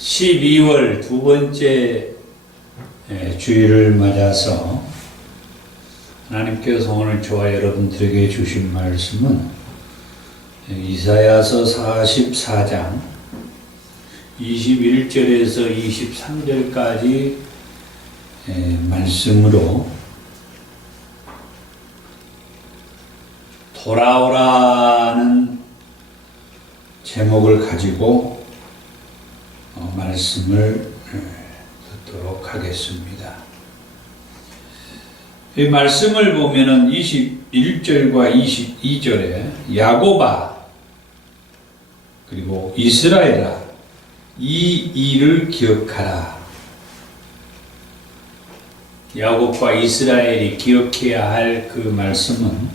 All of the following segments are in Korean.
12월 두 번째 주일을 맞아서 하나님께서 오늘 저와 여러분들에게 주신 말씀은 이사야서 44장 21절에서 23절까지 말씀으로 돌아오라는 제목을 가지고 말씀을 듣도록 하겠습니다. 이 말씀을 보면은 21절과 22절에 야곱아 그리고 이스라엘아 이 일을 기억하라. 야곱과 이스라엘이 기억해야 할 그 말씀은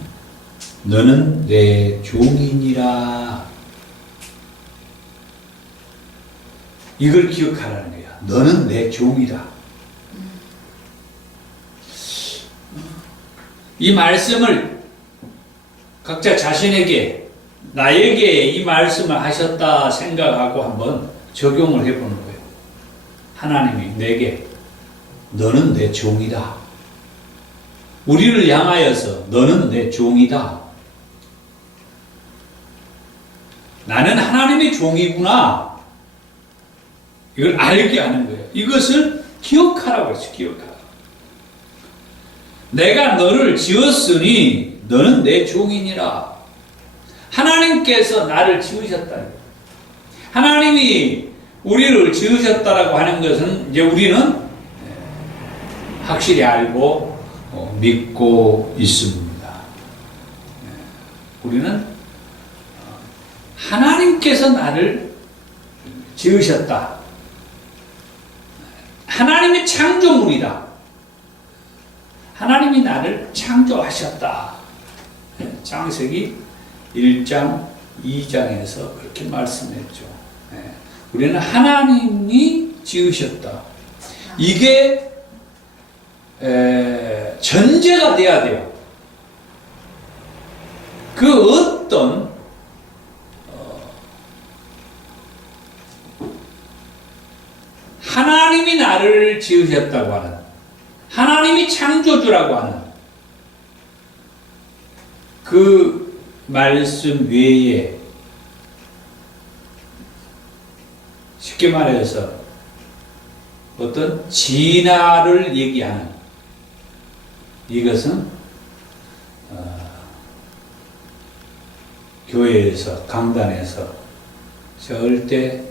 너는 내 종이니라. 이걸 기억하라는 거야. 너는 내 종이다. 이 말씀을 각자 자신에게 나에게 이 말씀을 하셨다 생각하고 한번 적용을 해보는 거예요. 하나님이 내게 너는 내 종이다. 우리를 향하여서 너는 내 종이다. 나는 하나님의 종이구나. 이걸 알게 하는 거예요. 이것을 기억하라고 했어요. 기억하라. 내가 너를 지었으니 너는 내 종이니라. 하나님께서 나를 지으셨다. 하나님이 우리를 지으셨다라고 하는 것은 이제 우리는 확실히 알고 믿고 있습니다. 우리는 하나님께서 나를 지으셨다. 하나님의 창조물이다. 하나님이 나를 창조하셨다. 창세기 1장, 2장에서 그렇게 말씀했죠. 우리는 하나님이 지으셨다. 이게 전제가 돼야 돼요. 그 어떤 하나님이 나를 지으셨다고 하는, 하나님이 창조주라고 하는 그 말씀 외에 쉽게 말해서 어떤 진화를 얘기하는 이것은 교회에서 강단에서 절대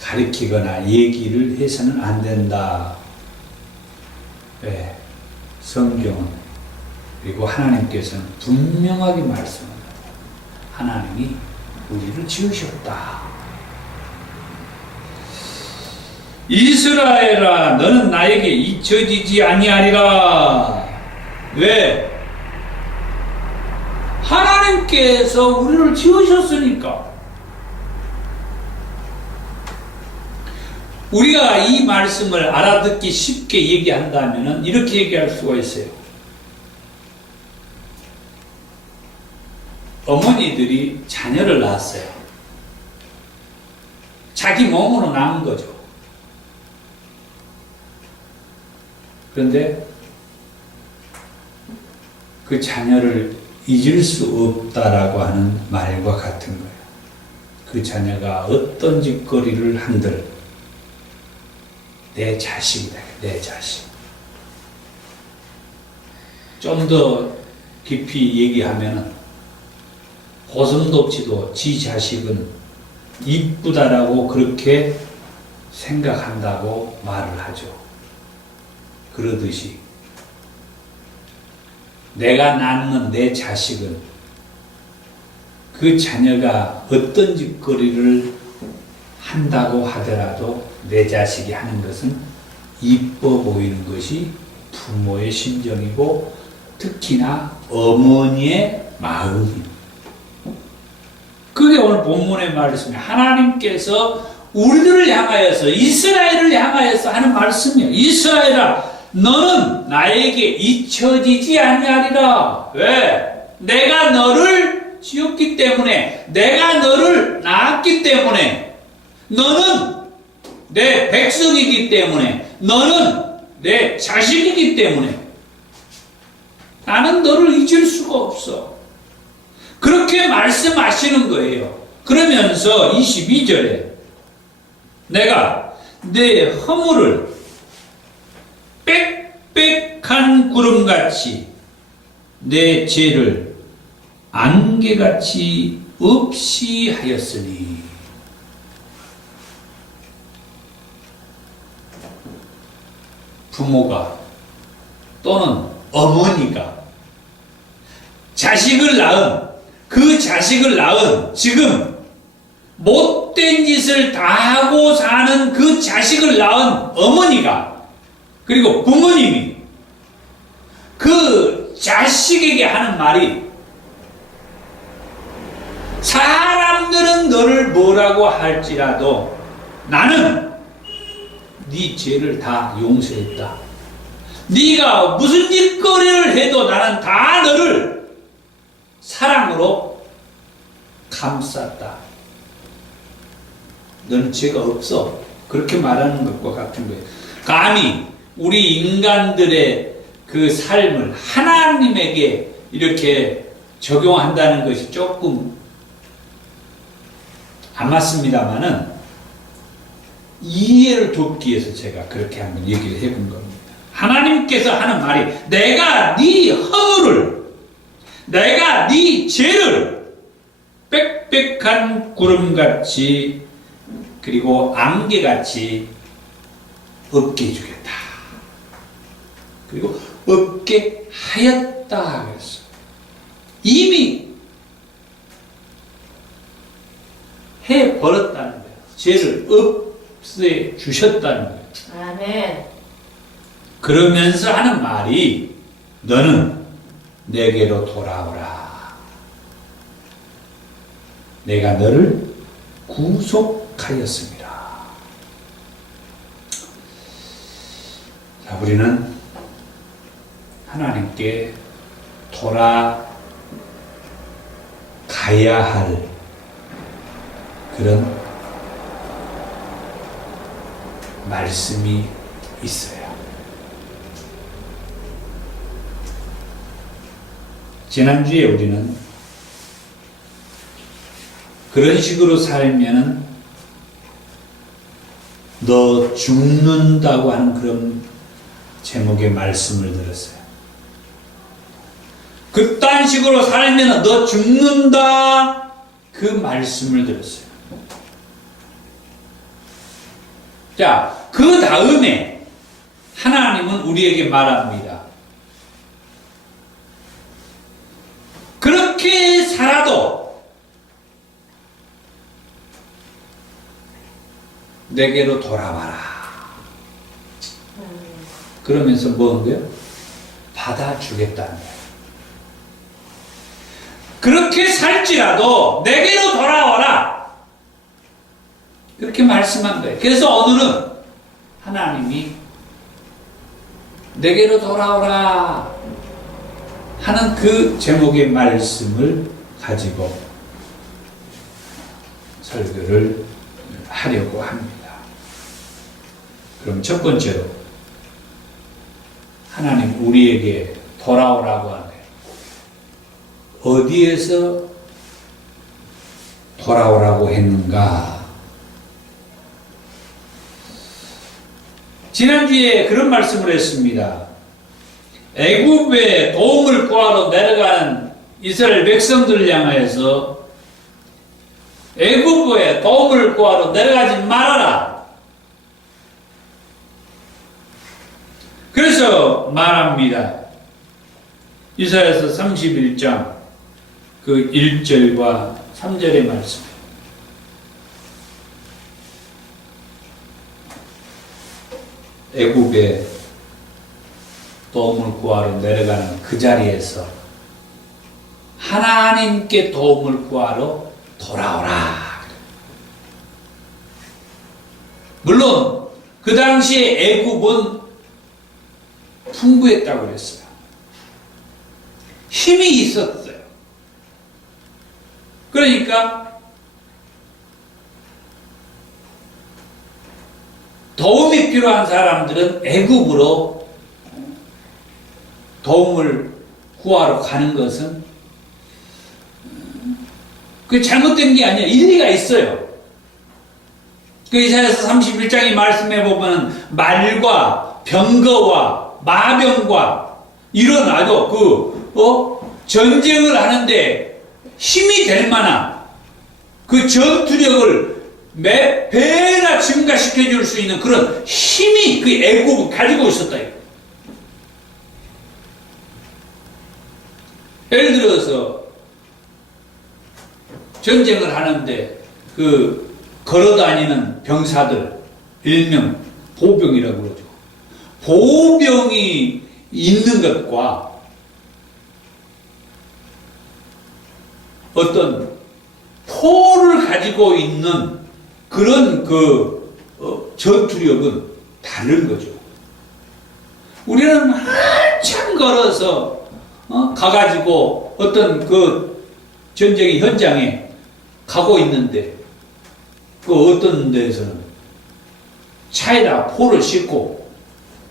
가르치거나 얘기를 해서는 안 된다. 왜? 성경은 그리고 하나님께서는 분명하게 말씀합니다. 하나님이 우리를 지으셨다. 이스라엘아 너는 나에게 잊혀지지 아니하리라. 왜? 하나님께서 우리를 지으셨으니까. 우리가 이 말씀을 알아듣기 쉽게 얘기한다면 이렇게 얘기할 수가 있어요. 어머니들이 자녀를 낳았어요. 자기 몸으로 낳은 거죠. 그런데 그 자녀를 잊을 수 없다라고 하는 말과 같은 거예요. 그 자녀가 어떤 짓거리를 한들 내 자식이다. 내 자식. 좀 더 깊이 얘기하면 고슴도치도 지 자식은 이쁘다라고 그렇게 생각한다고 말을 하죠. 그러듯이 내가 낳는 내 자식은 그 자녀가 어떤 짓거리를 한다고 하더라도 내 자식이 하는 것은 이뻐 보이는 것이 부모의 심정이고 특히나 어머니의 마음입니다. 그게 오늘 본문의 말씀이에요. 하나님께서 우리들을 향하여서 이스라엘을 향하여서 하는 말씀이에요. 이스라엘아 너는 나에게 잊혀지지 아니하리라. 왜? 내가 너를 지었기 때문에, 내가 너를 낳았기 때문에 너는 내 백성이기 때문에, 너는 내 자식이기 때문에 나는 너를 잊을 수가 없어. 그렇게 말씀하시는 거예요. 그러면서 22절에 내가 내 허물을 빽빽한 구름같이 내 죄를 안개같이 없이 하였으니. 부모가 또는 어머니가 자식을 낳은, 그 자식을 낳은, 지금 못된 짓을 다 하고 사는 그 자식을 낳은 어머니가, 그리고 부모님이 그 자식에게 하는 말이, 사람들은 너를 뭐라고 할지라도 나는 네 죄를 다 용서했다. 네가 무슨 짓거리를 해도 나는 다 너를 사랑으로 감쌌다. 너는 죄가 없어. 그렇게 말하는 것과 같은 거예요. 감히 우리 인간들의 그 삶을 하나님에게 이렇게 적용한다는 것이 조금 안 맞습니다만은, 이해를 돕기 위해서 제가 그렇게 한번 얘기를 해본 겁니다. 하나님께서 하는 말이, 내가 네 허물을, 내가 네 죄를 빽빽한 구름같이 그리고 안개같이 없게 해주겠다. 그리고 없게 하였다 그랬어요. 이미 해버렸다는 거예요. 죄를 없애 주셨다는 거예요. 아멘. 그러면서 하는 말이, 너는 내게로 돌아오라. 내가 너를 구속하였습니다. 자, 우리는 하나님께 돌아가야 할 그런 말씀이 있어요. 지난주에 우리는 그런 식으로 살면은 너 죽는다고 하는 그런 제목의 말씀을 들었어요. 그딴 식으로 살면 너 죽는다, 그 말씀을 들었어요. 자, 그 다음에 하나님은 우리에게 말합니다. 그렇게 살아도 내게로 돌아와라. 그러면서 뭐 한거예요? 받아주겠다는 거예요. 그렇게 살지라도 내게로 돌아와라. 그렇게 말씀한 거예요. 그래서 오늘은 하나님이 내게로 돌아오라 하는 그 제목의 말씀을 가지고 설교를 하려고 합니다. 그럼 첫 번째로, 하나님 우리에게 돌아오라고 하네요. 어디에서 돌아오라고 했는가? 지난주에 그런 말씀을 했습니다. 애굽에 도움을 구하러 내려가는 이스라엘 백성들을 향하여서 애굽에 도움을 구하러 내려가지 말아라. 그래서 말합니다. 이사야서 31장 그 1절과 3절의 말씀. 애굽에 도움을 구하러 내려가는 그 자리에서 하나님께 도움을 구하러 돌아오라. 물론 그 당시에 애굽은 풍부했다고 그랬어요. 힘이 있었어요. 그러니까 도움이 필요한 사람들은 애굽으로 도움을 구하러 가는 것은 그 잘못된 게 아니라 일리가 있어요. 그 이사야서 31장의 말씀해 보면 말과 병거와 마병과 이런 아주 전쟁을 하는데 힘이 될 만한 그 전투력을 몇 배나 증가시켜 줄 수 있는 그런 힘이 그 애국을 가지고 있었다. 예를 들어서 전쟁을 하는데 그 걸어다니는 병사들 일명 보병이라고 그러죠. 보병이 있는 것과 어떤 포를 가지고 있는 그런 전투력은 다른 거죠. 우리는 한참 걸어서 가가지고 어떤 그 전쟁의 현장에 가고 있는데 그 어떤 데에서는 차에다 포를 싣고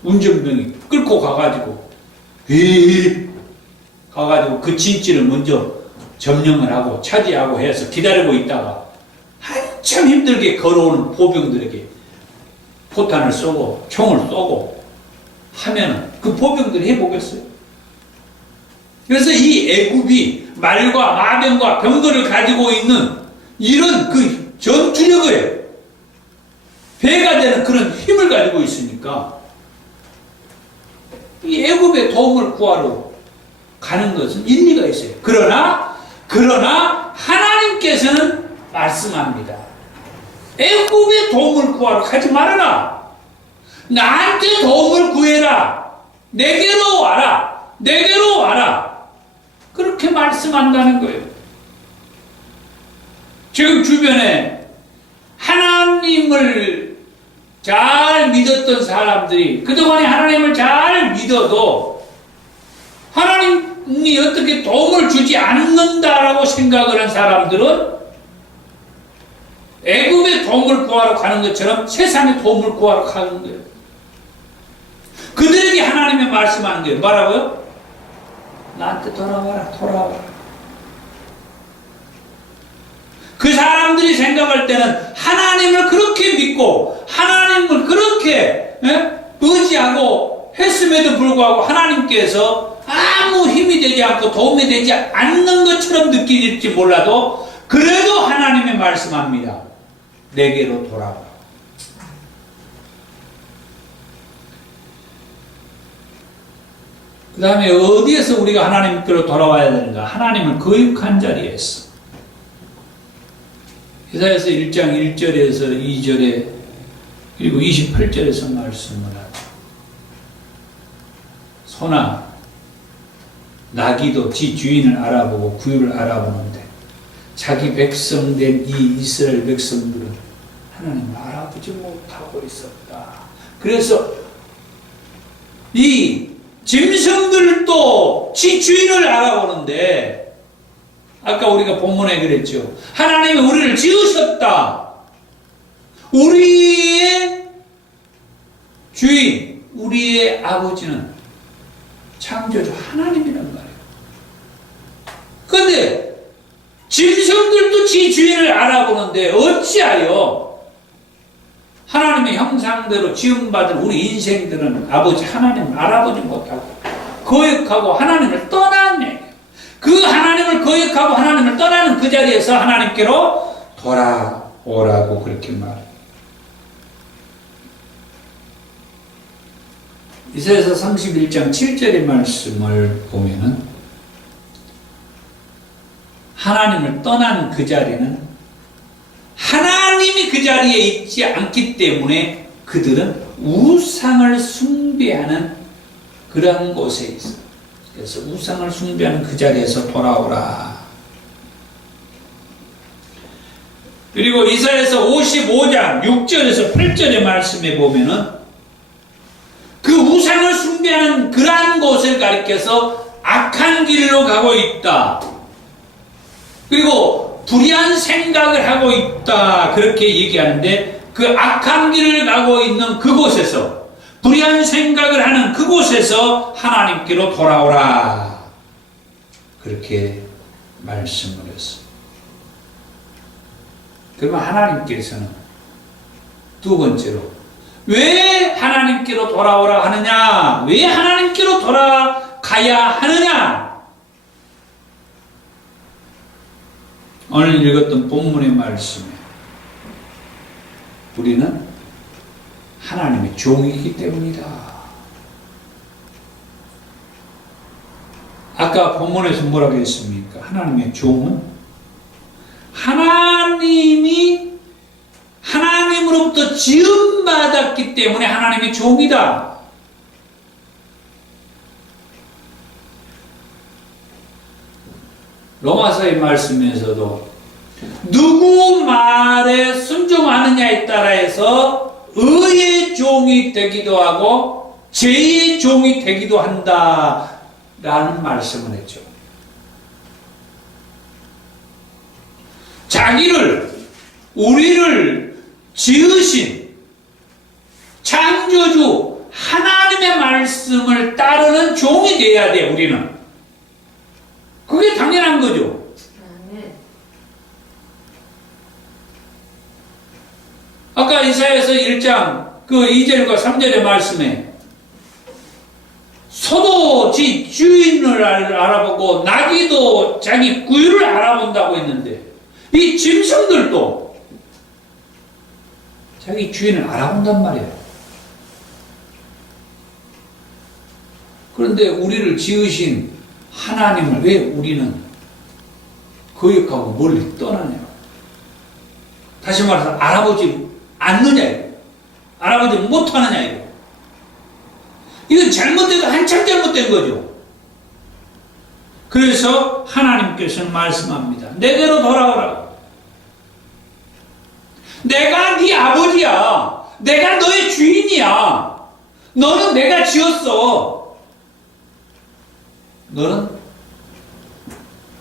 운전병이 끌고 가가지고 가가지고 그 진지를 먼저 점령을 하고 차지하고 해서 기다리고 있다가 한참 힘들게 걸어오는 보병들에게 포탄을 쏘고 총을 쏘고 하면은 그 보병들이 해보겠어요? 그래서 이 애굽이 말과 마병과 병거를 가지고 있는 이런 그 전투력을 배가 되는 그런 힘을 가지고 있으니까 이 애굽의 도움을 구하러 가는 것은 일리가 있어요. 그러나 하나님께서는 말씀합니다. 애굽의 도움을 구하러 가지 말아라. 나한테 도움을 구해라. 내게로 와라. 내게로 와라. 그렇게 말씀한다는 거예요. 지금 주변에 하나님을 잘 믿었던 사람들이 그동안에 하나님을 잘 믿어도 하나님이 어떻게 도움을 주지 않는다라고 생각을 한 사람들은 애굽의 도움을 구하러 가는 것처럼 세상의 도움을 구하러 가는 거예요. 그들에게 하나님의 말씀하는 거예요. 뭐라고요? 나한테 돌아와라, 돌아와라. 그 사람들이 생각할 때는 하나님을 그렇게 믿고 하나님을 그렇게 의지하고 했음에도 불구하고 하나님께서 아무 힘이 되지 않고 도움이 되지 않는 것처럼 느끼질지 몰라도 그래도 하나님의 말씀합니다. 내게로 돌아와. 그 다음에 어디에서 우리가 하나님께로 돌아와야 되는가? 하나님을 거룩한 자리에서. 이사야서 1장 1절에서 2절에 그리고 28절에서 말씀을 하죠. 소나 나귀도 지 주인을 알아보고 구유를 알아보는데 자기 백성 된 이 이스라엘 백성들은 하나님을 알아보지 못하고 있었다. 그래서 이 짐승들도 지 주인을 알아보는데 아까 우리가 본문에 그랬죠. 하나님이 우리를 지으셨다. 우리의 주인, 우리의 아버지는 창조주 하나님이란 말이에요. 그런데 짐승들도 지 주인을 알아보는데 어찌하여 하나님의 형상대로 지음받은 우리 인생들은 아버지 하나님을 알아보지 못하고 거역하고 하나님을 떠났네. 그 하나님을 거역하고 하나님을 떠나는 그 자리에서 하나님께로 돌아오라고 그렇게 말해요. 이사야서 31장 7절의 말씀을 보면은 하나님을 떠난 그 자리는 하나님이 그 자리에 있지 않기 때문에 그들은 우상을 숭배하는 그런 곳에 있어요. 그래서 우상을 숭배하는 그 자리에서 돌아오라. 그리고 이사야서 55장 6절에서 8절의 말씀에 보면은 그 우상을 숭배하는 그러한 곳을 가리켜서 악한 길로 가고 있다. 그리고 불의한 생각을 하고 있다. 그렇게 얘기하는데 그 악한 길을 가고 있는 그곳에서, 불의한 생각을 하는 그곳에서 하나님께로 돌아오라. 그렇게 말씀을 했습니다. 그러면 하나님께서는 두 번째로 왜 하나님께로 돌아오라 하느냐? 왜 하나님께로 돌아가야 하느냐? 오늘 읽었던 본문의 말씀에 우리는 하나님의 종이기 때문이다. 아까 본문에서 뭐라고 했습니까? 하나님의 종은 하나님으로부터 지음받았기 때문에 하나님의 종이다. 로마서의 말씀에서도 누구 말에 순종하느냐에 따라 해서 의의 종이 되기도 하고 죄의 종이 되기도 한다 라는 말씀을 했죠. 우리를 지으신 창조주 하나님의 말씀을 따르는 종이 되어야 돼. 우리는 그게 당연한 거죠. 아까 이사야서 1장 그 2절과 3절의 말씀에 소도 지 주인을 알아보고 나귀도 자기 구유를 알아본다고 했는데, 이 짐승들도 자기 주인을 알아본단 말이에요. 그런데 우리를 지으신 하나님을 왜 우리는 거역하고 멀리 떠나냐? 다시 말해서 알아보지 않느냐 이거. 알아보지 못하느냐 이거. 이건 잘못돼도 한참 잘못된 거죠. 그래서 하나님께서는 말씀합니다. 내게로 돌아오라. 내가 네 아버지야. 내가 너의 주인이야. 너는 내가 지었어. 너는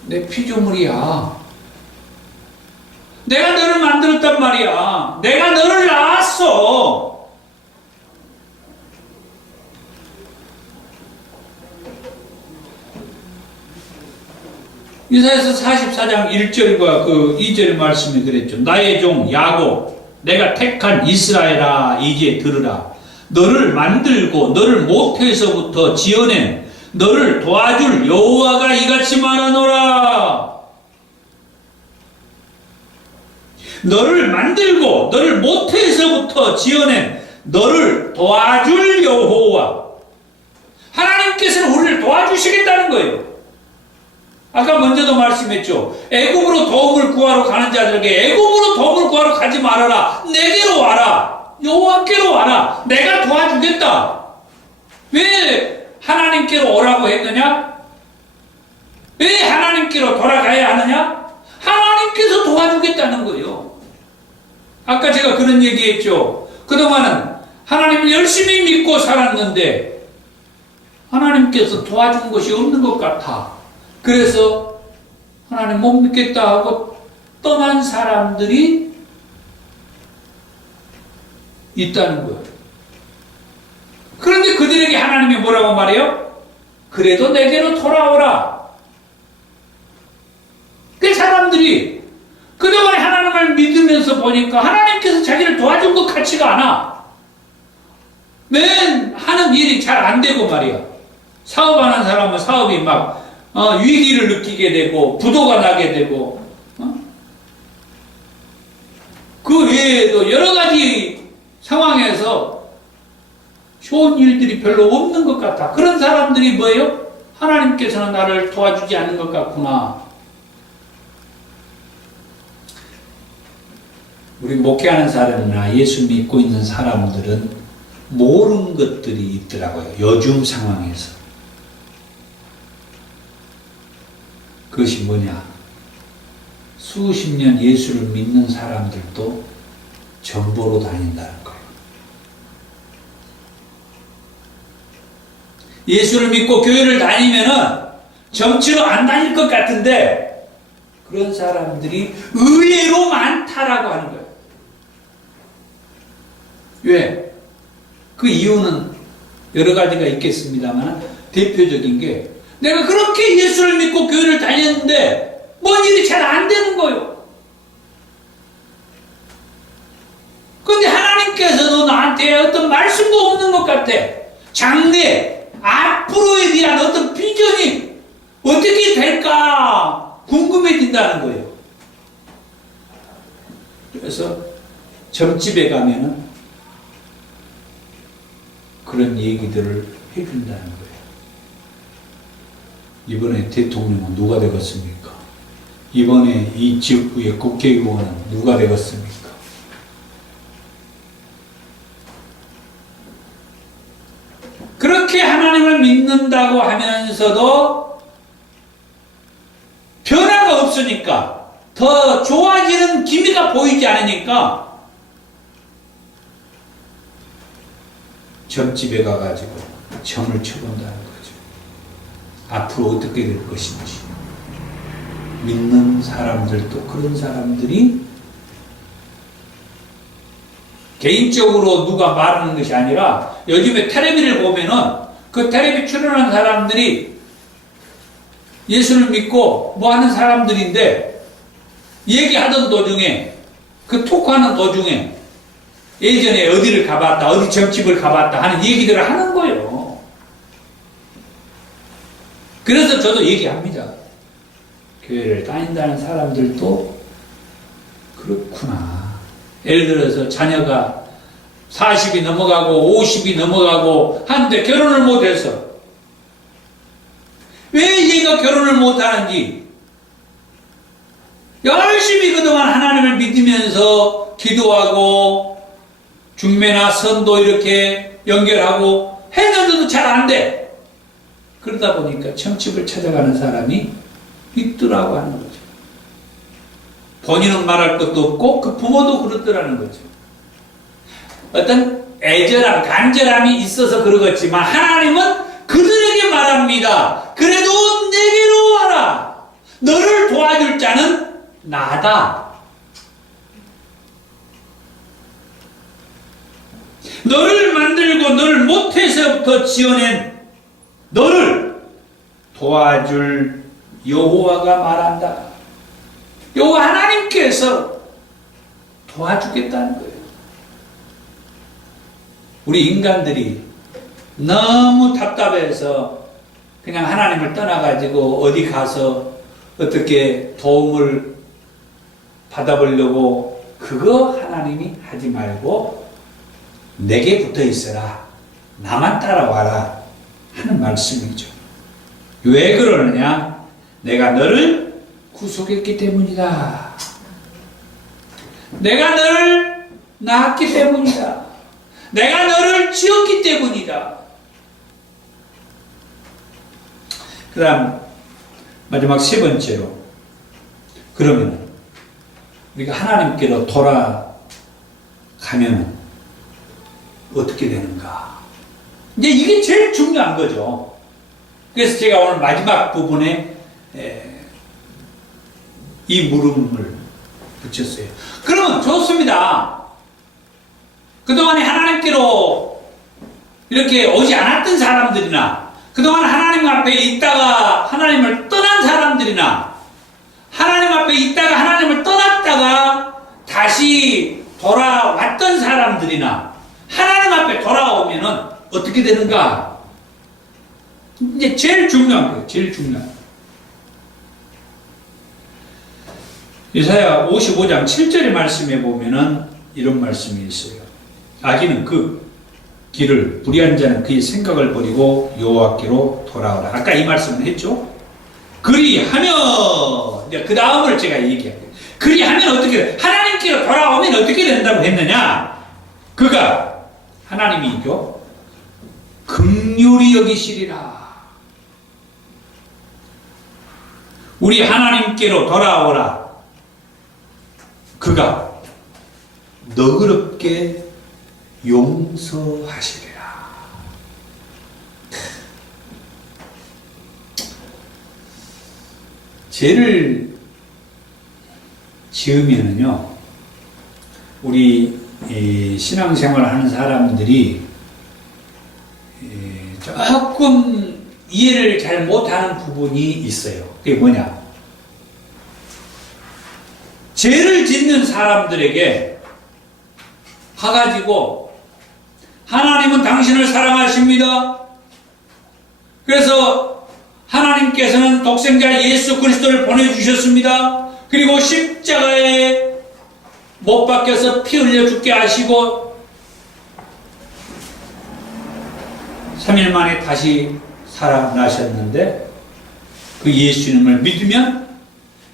내 피조물이야. 내가 너를 만들었단 말이야. 내가 너를 낳았어. 이사야서 44장 1절과 그 2절의 말씀이 그랬죠. 나의 종 야곱, 내가 택한 이스라엘아, 이제 들으라. 너를 만들고 너를 모태에서부터 지어낸 너를 도와줄 여호와가 이같이 말하노라. 너를 만들고 너를 모태에서부터 지어낸 너를 도와줄 여호와. 하나님께서는 우리를 도와주시겠다는 거예요. 아까 먼저도 말씀했죠. 애굽으로 도움을 구하러 가는 자들에게 애굽으로 도움을 구하러 가지 말아라. 내게로 와라. 여호와께로 와라. 내가 도와주겠다. 왜 하나님께로 오라고 했느냐? 왜 하나님께로 돌아가야 하느냐? 하나님께서 도와주겠다는 거예요. 아까 제가 그런 얘기했죠. 그동안은 하나님을 열심히 믿고 살았는데 하나님께서 도와준 것이 없는 것 같아. 그래서 하나님 못 믿겠다 하고 떠난 사람들이 있다는 거예요. 그런데 그들에게 하나님이 뭐라고 말해요? 그래도 내게로 돌아오라. 그 사람들이 그동안에 하나님을 믿으면서 보니까 하나님께서 자기를 도와준 것 같지가 않아. 맨 하는 일이 잘 안 되고 말이야. 사업하는 사람은 사업이 막 위기를 느끼게 되고 부도가 나게 되고 그 외에도 여러 가지 상황에서 좋은 일들이 별로 없는 것 같아. 그런 사람들이 뭐예요? 하나님께서는 나를 도와주지 않는 것 같구나. 우리 목회하는 사람이나 예수 믿고 있는 사람들은 모르는 것들이 있더라고요. 요즘 상황에서. 그것이 뭐냐? 수십 년 예수를 믿는 사람들도 전보로 다닌다는 거예요. 예수를 믿고 교회를 다니면은 정치로 안 다닐 것 같은데 그런 사람들이 의외로 많다라고 하는 거예요. 왜? 그 이유는 여러 가지가 있겠습니다만 대표적인 게 내가 그렇게 예수를 믿고 교회를 다녔는데 뭔 일이 잘 안 되는 거예요. 근데 하나님께서도 나한테 어떤 말씀도 없는 것 같아. 장래, 앞으로에 대한 어떤 비전이 어떻게 될까 궁금해진다는 거예요. 그래서 점집에 가면은 그런 얘기들을 해준다는 거예요. 이번에 대통령은 누가 되겠습니까? 이번에 이 지역구의 국회의원은 누가 되겠습니까? 그렇게 하나님을 믿는다고 하면서도 변화가 없으니까, 더 좋아지는 기미가 보이지 않으니까 점집에 가가지고 점을 쳐본다는 거죠. 앞으로 어떻게 될 것인지. 믿는 사람들도 그런 사람들이 개인적으로 누가 말하는 것이 아니라 요즘에 텔레비를 보면은 그 텔레비 출연하는 사람들이 예수를 믿고 뭐 하는 사람들인데 얘기하던 도중에 그 토크하는 도중에 예전에 어디를 가봤다, 어디 점집을 가봤다 하는 얘기들을 하는 거예요. 그래서 저도 얘기합니다. 교회를 다닌다는 사람들도 그렇구나. 예를 들어서 자녀가 40이 넘어가고 50이 넘어가고 하는데 결혼을 못해서 왜 얘가 결혼을 못하는지 열심히 그동안 하나님을 믿으면서 기도하고 중매나 선도 이렇게 연결하고 했는데도 잘 안 돼. 그러다 보니까 점집을 찾아가는 사람이 있더라고 하는 거죠. 본인은 말할 것도 없고 그 부모도 그렇더라는 거죠. 어떤 애절함, 간절함이 있어서 그러겠지만 하나님은 그들에게 말합니다. 그래도 내게로 와라. 너를 도와줄 자는 나다. 너를 만들고 너를 모태에서부터 지어낸 너를 도와줄 여호와가 말한다. 여호와 하나님께서 도와주겠다는 거예요. 우리 인간들이 너무 답답해서 그냥 하나님을 떠나가지고 어디 가서 어떻게 도움을 받아보려고 그거 하나님이 하지 말고 내게 붙어 있어라. 나만 따라와라. 하는 말씀이죠. 왜 그러느냐? 내가 너를 구속했기 때문이다. 내가 너를 낳았기 때문이다. 내가 너를 지었기 때문이다. 그 다음 마지막 세 번째로 그러면 우리가 하나님께로 돌아가면 어떻게 되는가? 이제 이게 제일 중요한 거죠. 그래서 제가 오늘 마지막 부분에 이 물음을 붙였어요. 그러면 좋습니다. 그동안에 하나님께로 이렇게 오지 않았던 사람들이나 그동안 하나님 앞에 있다가 하나님을 떠난 사람들이나 하나님 앞에 있다가 하나님을 떠났다가 다시 돌아왔던 사람들이나 하나님 앞에 돌아오면은 어떻게 되는가? 이제 제일 중요한 거예요. 제일 중요한 거예요. 이사야 55장 7절의 말씀에 보면은 이런 말씀이 있어요. 악인은 그 길을 불의한 자는 그의 생각을 버리고 여호와께로 돌아오라. 아까 이 말씀을 했죠. 그리하면 이제 그 다음을 제가 얘기할게요. 그리하면 어떻게 돼? 하나님께로 돌아오면 어떻게 된다고 했느냐? 그가 하나님이죠. 긍휼히 여기시리라. 우리 하나님께로 돌아오라. 그가 너그럽게 용서하시리라. 죄를 지으면은요, 우리 이 신앙생활 하는 사람들이 조금 이해를 잘 못하는 부분이 있어요. 그게 뭐냐? 죄를 짓는 사람들에게 가가지고 하나님은 당신을 사랑하십니다. 그래서 하나님께서는 독생자 예수 그리스도를 보내주셨습니다. 그리고 십자가에 못 박혀서 피 흘려 죽게 하시고 3일 만에 다시 살아나셨는데 그 예수님을 믿으면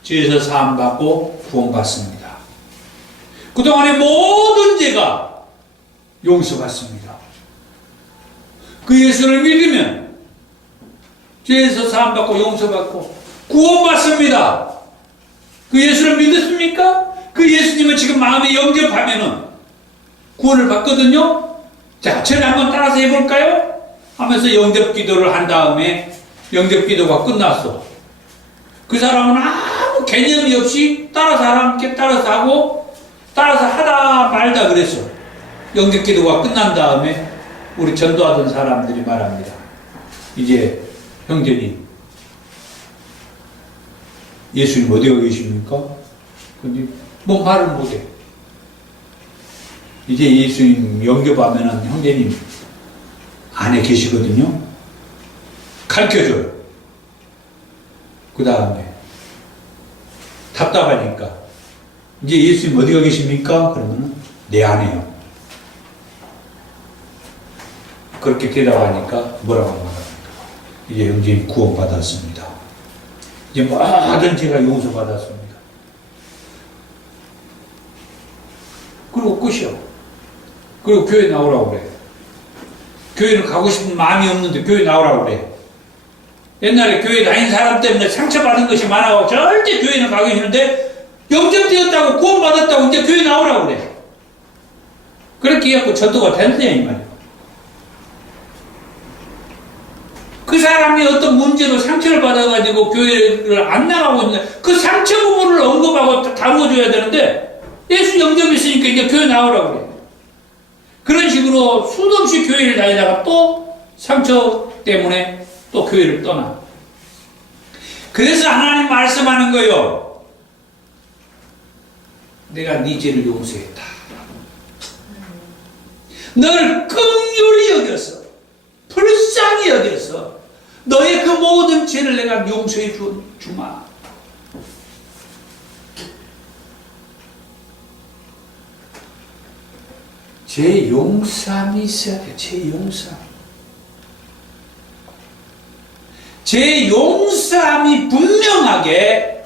죄에서 사함받고 구원받습니다. 그동안의 모든 죄가 용서받습니다. 그 예수를 믿으면 죄에서 사함받고 용서받고 구원받습니다. 그 예수를 믿었습니까? 그 예수님을 지금 마음에 영접하면은 구원을 받거든요. 자, 저를 한번 따라서 해볼까요? 하면서 영접 기도를 한 다음에 영접 기도가 끝났어. 그 사람은 아무 개념이 없이 따라서 하나님께 따라서 하고 따라서 하다 말다 그랬어. 영접 기도가 끝난 다음에 우리 전도하던 사람들이 말합니다. 이제 형제님, 예수님 어디가 계십니까? 근데 뭐 말을 못해. 이제 예수님 영접하면은 형제님 안에 계시거든요. 가르쳐줘요. 그 다음에 답답하니까 이제 예수님 어디가 계십니까? 그러면은 내 안에요. 그렇게 대답하니까 뭐라고 말합니까? 이제 형제님 구원받았습니다. 이제 모든 죄가 용서받았습니다. 그리고 끝이요. 그리고 교회 나오라고 그래. 교회를 가고 싶은 마음이 없는데 교회 나오라고 그래. 옛날에 교회 다닌 사람 때문에 상처받은 것이 많아서 절대 교회는 가기 싫은데 영접되었다고 구원받았다고 이제 교회 나오라고 그래. 그렇게 해갖고 전도가 된대요, 이 말이야. 그 사람이 어떤 문제로 상처를 받아가지고 교회를 안 나가고 있는데 그 상처 부분을 언급하고 다루어줘야 되는데 예수 영접이 있으니까 이제 교회 나오라고 그래. 그런 식으로 수도 없이 교회를 다니다가 또 상처 때문에 또 교회를 떠나. 그래서 하나님 말씀하는 거예요. 내가 네 죄를 용서했다. 널 긍휼히 여겨서 불쌍히 여겨서 너의 그 모든 죄를 내가 용서해 주마. 죄 용서함이 있어야 돼. 죄 용서함. 죄 용서함이 분명하게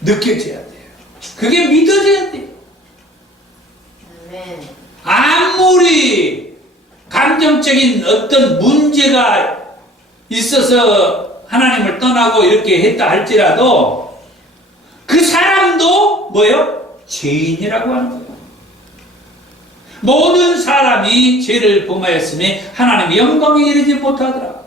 느껴져야 돼요. 그게 믿어져야 돼요. 아무리 감정적인 어떤 문제가 있어서 하나님을 떠나고 이렇게 했다 할지라도 그 사람도 뭐예요? 죄인이라고 하는 거예요. 모든 사람이 죄를 범하였으니 하나님의 영광에 이르지 못하더라.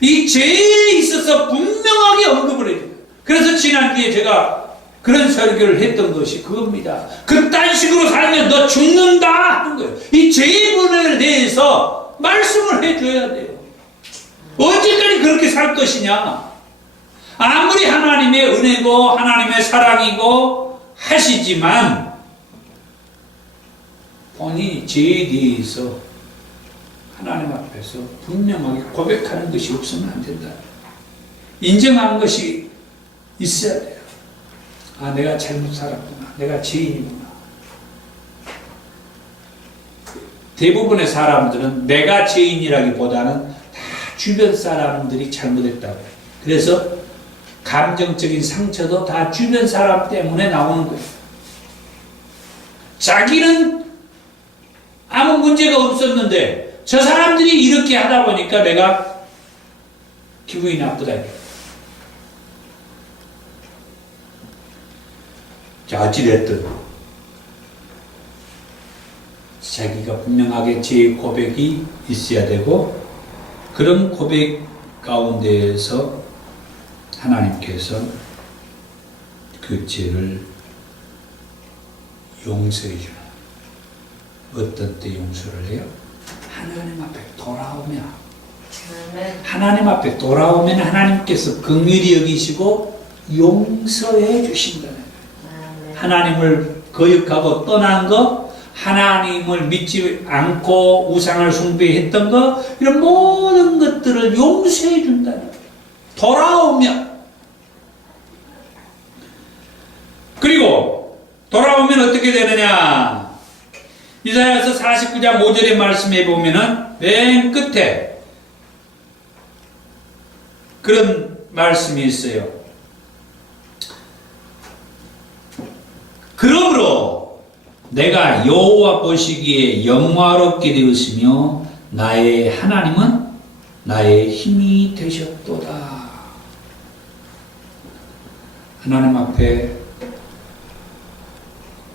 이 죄에 있어서 분명하게 언급을 해줘요. 그래서 지난주에 제가 그런 설교를 했던 것이 그겁니다. 그딴 식으로 살면 너 죽는다 하는 거예요. 이 죄의 문제에 대해서 말씀을 해줘야 돼요. 언제까지 그렇게 살 것이냐. 아무리 하나님의 은혜고 하나님의 사랑이고 하시지만 본인이 죄에 대해서 하나님 앞에서 분명하게 고백하는 것이 없으면 안 된다. 인정하는 것이 있어야 돼요. 아, 내가 잘못 살았구나. 내가 죄인이구나. 대부분의 사람들은 내가 죄인이라기보다는 다 주변 사람들이 잘못했다고 해요. 그래서 감정적인 상처도 다 주변 사람 때문에 나오는 거예요. 자기는 아무 문제가 없었는데 저 사람들이 이렇게 하다 보니까 내가 기분이 나쁘다. 자, 어찌됐든 자기가 분명하게 제 고백이 있어야 되고 그런 고백 가운데에서 하나님께서 그 죄를 용서해 주는. 어떤 때 용서를 해요? 하나님 앞에 돌아오면. 하나님 앞에 돌아오면 하나님께서 긍휼히 여기시고 용서해 주신다는 거예요. 하나님을 거역하고 떠난 거, 하나님을 믿지 않고 우상을 숭배했던 거, 이런 모든 것들을 용서해 준다는 거예요. 돌아오면. 그리고 돌아오면 어떻게 되느냐? 이사야서 49장 5절의 말씀에 보면은 맨 끝에 그런 말씀이 있어요. 그러므로 내가 여호와 보시기에 영화롭게 되었으며 나의 하나님은 나의 힘이 되셨도다. 하나님 앞에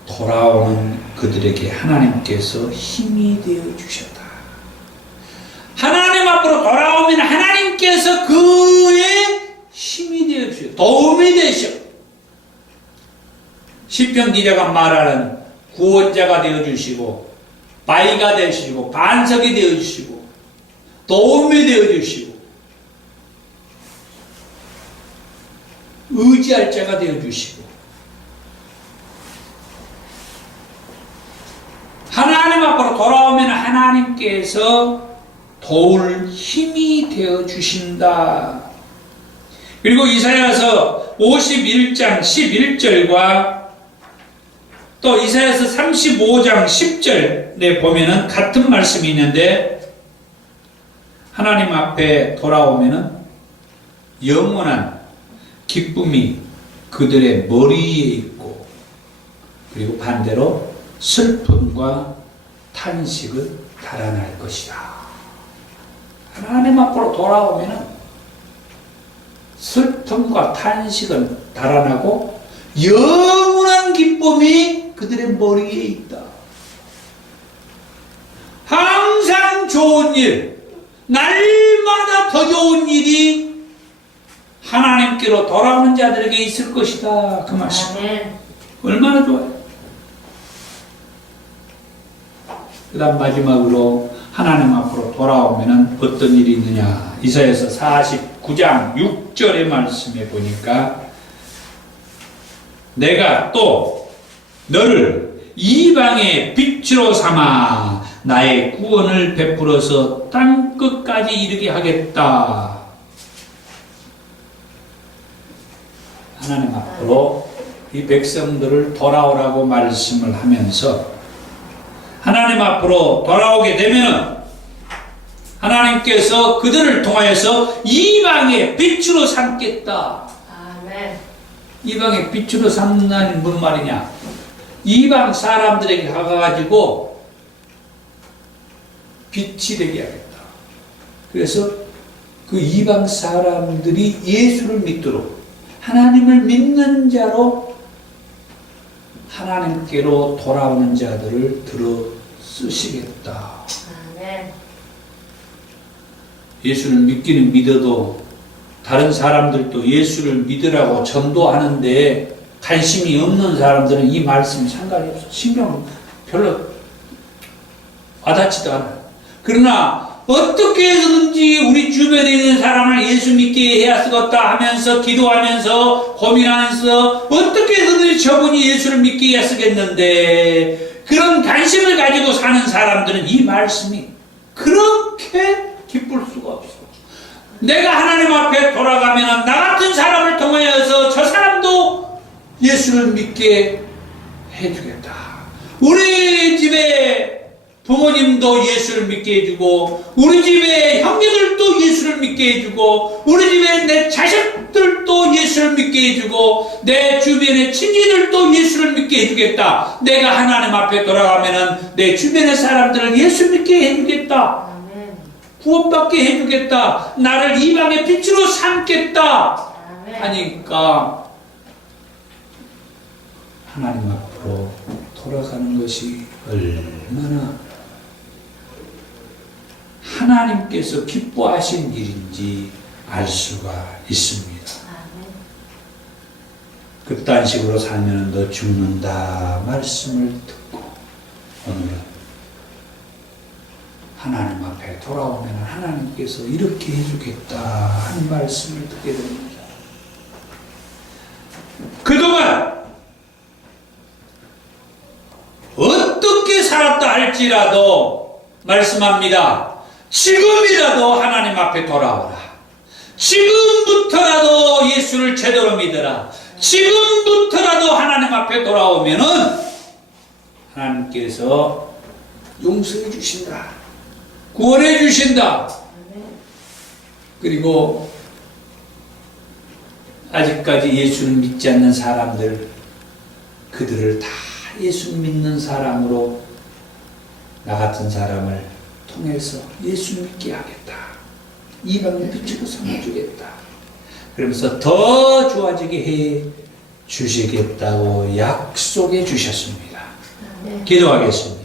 돌아오는 그들에게 하나님께서 힘이 되어 주셨다. 하나님 앞으로 돌아오면 하나님께서 그의 힘이 되어 주셨다. 도움이 되셔. 시편 기자가 말하는 구원자가 되어 주시고, 바위가 되시고, 반석이 되어 주시고, 도움이 되어 주시고, 의지할 자가 되어 주시고, 하나님 앞으로 돌아오면 하나님께서 도울 힘이 되어 주신다. 그리고 이사야서 51장 11절과 또 이사야서 35장 10절에 보면은 같은 말씀이 있는데, 하나님 앞에 돌아오면은 영원한 기쁨이 그들의 머리에 있고, 그리고 반대로 슬픔과 탄식을 달아날 것이다. 하나님 앞으로 돌아오면 슬픔과 탄식은 달아나고 영원한 기쁨이 그들의 머리에 있다. 항상 좋은 일, 날마다 더 좋은 일이 하나님께로 돌아오는 자들에게 있을 것이다. 그 말씀. 얼마나 좋아요. 그 다음 마지막으로 하나님 앞으로 돌아오면 어떤 일이 있느냐. 이사야서 49장 6절의 말씀에 보니까 내가 또 너를 이방의 빛으로 삼아 나의 구원을 베풀어서 땅 끝까지 이르게 하겠다. 하나님 앞으로 이 백성들을 돌아오라고 말씀을 하면서 하나님 앞으로 돌아오게 되면 하나님께서 그들을 통하여서 이방의 빛으로 삼겠다. 아멘. 이방의 빛으로 삼는 무슨 말이냐? 이방 사람들에게 가가지고 빛이 되게 하겠다. 그래서 그 이방 사람들이 예수를 믿도록 하나님을 믿는 자로 하나님께로 돌아오는 자들을 들어 쓰시겠다. 아멘. 예수를 믿기는 믿어도 다른 사람들도 예수를 믿으라고 전도하는데 관심이 없는 사람들은 이 말씀이 상관이 없어. 신경 별로 와닿지도 않아요. 그러나 어떻게 해서든지 우리 주변에 있는 사람을 예수 믿게 해야 쓰겠다 하면서 기도하면서 고민하면서 어떻게 해서든지 저분이 예수를 믿게 해야 쓰겠는데, 그런 관심을 가지고 사는 사람들은 이 말씀이 그렇게 기쁠 수가 없어. 내가 하나님 앞에 돌아가면 나 같은 사람을 통하여서 저 사람도 예수를 믿게 해주겠다. 우리 집에 부모님도 예수를 믿게 해주고, 우리 집에 형제들도 예수를 믿게 해주고, 우리 집에 내 자식들도 예수를 믿게 해주고, 내 주변의 친지들도 예수를 믿게 해주겠다. 내가 하나님 앞에 돌아가면은 내 주변의 사람들을 예수 믿게 해주겠다. 아멘. 구원받게 해주겠다. 나를 이방의 빛으로 삼겠다. 아멘. 하니까 하나님 앞으로 돌아가는 것이 얼마나 하나님께서 기뻐하신 일인지 알 수가 있습니다. 그딴 식으로 살면 너 죽는다 말씀을 듣고 오늘은 하나님 앞에 돌아오면 하나님께서 이렇게 해주겠다 하는 말씀을 듣게 됩니다. 그동안 어떻게 살았다 할지라도 말씀합니다. 지금이라도 하나님 앞에 돌아오라. 지금부터라도 예수를 제대로 믿어라. 지금부터라도 하나님 앞에 돌아오면은 하나님께서 용서해 주신다. 구원해 주신다. 그리고 아직까지 예수를 믿지 않는 사람들, 그들을 다 예수 믿는 사람으로 나 같은 사람을 통해서 예수 믿게 하겠다. 이방인 빛으로 삼아주겠다. 그러면서 더 좋아지게 해 주시겠다고 약속해 주셨습니다. 기도하겠습니다.